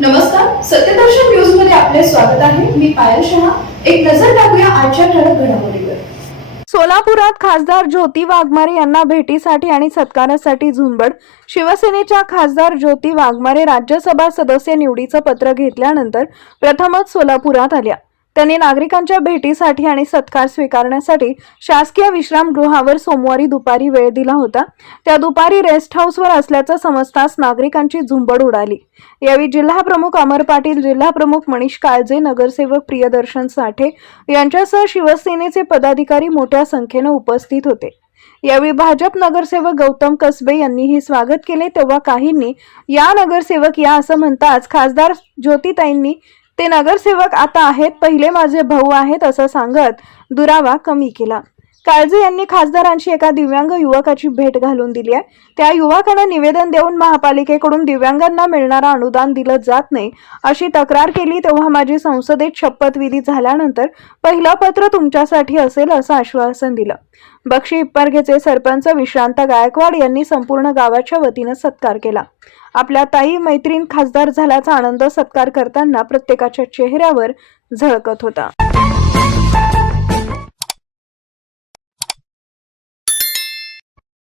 नमस्कार, सत्यदर्शन न्यूज मध्ये आपले स्वागत आहे। मी पायल शहा। एक नजर टाकूया आजच्या ठळक घडामोडींवर। सोलापुरात खासदार ज्योती वाघमारे यांना भेटीसाठी आणि सत्कारासाठी झुंबड। शिवसेनेच्या खासदार ज्योती वाघमारे राज्यसभा सदस्य निवडीचं पत्र घेतल्यानंतर प्रथमच सोलापुरात आल्या। त्यांनी नागरिकांच्या भेटीसाठी आणि सत्कार स्वीकारण्यासाठी शासकीय विश्रामगृहावर सोमवारी दुपारी वेळ दिला होता। त्या दुपारी रेस्ट हाऊसवर असल्याचं समजताच नागरिकांची झुंबड उडाली। यावेळी जिल्हा प्रमुख अमर पाटील, जिल्हा प्रमुख मनीष काळजे, नगरसेवक प्रियदर्शन साठे यांच्यासह शिवसेनेचे पदाधिकारी मोठ्या संख्येने उपस्थित होते। यावेळी भाजप नगरसेवक गौतम कसबे यांनीही स्वागत केले, तेव्हा काहींनी या नगरसेवक या असं म्हणताच खासदार ज्योतिताईंनी ते नगरसेवक आता आहेत, पहिले माझे भाऊ आहेत असं सांगत दुरावा कमी केला। काळजे यांनी खासदारांची एका दिव्यांग युवकाची भेट घालून दिली आहे। त्या युवकाने निवेदन देऊन महापालिकेकडून दिव्यांगांना मिळणारा अनुदान दिलं जात नाही अशी तक्रार केली, तेव्हा माझी संसदेत शपथविधी झाल्यानंतर पहिलं पत्र तुमच्यासाठी असेल असं आश्वासन दिलं। बक्षी हिप्परगेचे सरपंच विश्रांत गायकवाड यांनी संपूर्ण गावाच्या वतीने सत्कार केला। आपल्या ताई मैत्रीण खासदार झाल्याचा आनंद सत्कार करताना प्रत्येकाच्या चेहऱ्यावर झळकत होता।